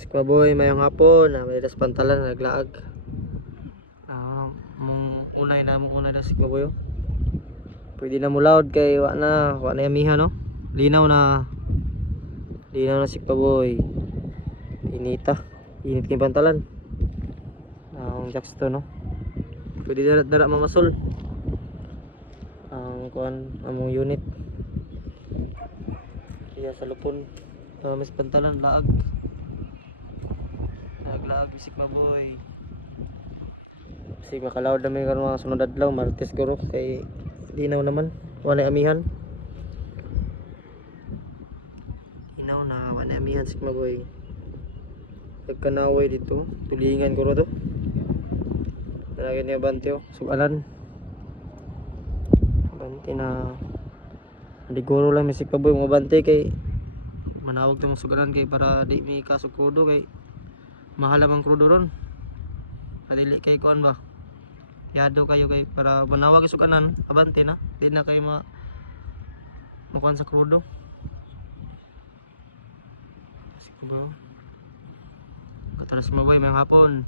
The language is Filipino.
Sikmaboy, mayong hapon, may das pantalan, naglaag. Mong unay na sikmaboy. Pwede na mo loud kay wa na yamiha no. Linaw na sikmaboy. Init kay pantalan. Ang jacks to no. Pwede dara mamasol. Ang kuan among unit. Kaya sa lupon. Mas pantalan laag. Naglaag sikmaboy. Kasi makalawad namin karon mga sunod adlaw, Martes guro kay linaw naman, wala amihan. Linaw na wala amihan sikmaboy. Nagkanaway dito, tulingan guro to. Lagi niya bante oh, sugalan. Bante na di guro lang may sikmaboy mga bante kay manawag tong sugalan kay para di mi kasog krudo kay mahal ang krudo ron. Kadili kay kuan ba? Yado kayo kay para manawag yung suganan, abante na. Di na kayo makuan sa krudo. Sige ba? Kataras maboy, mayang hapon.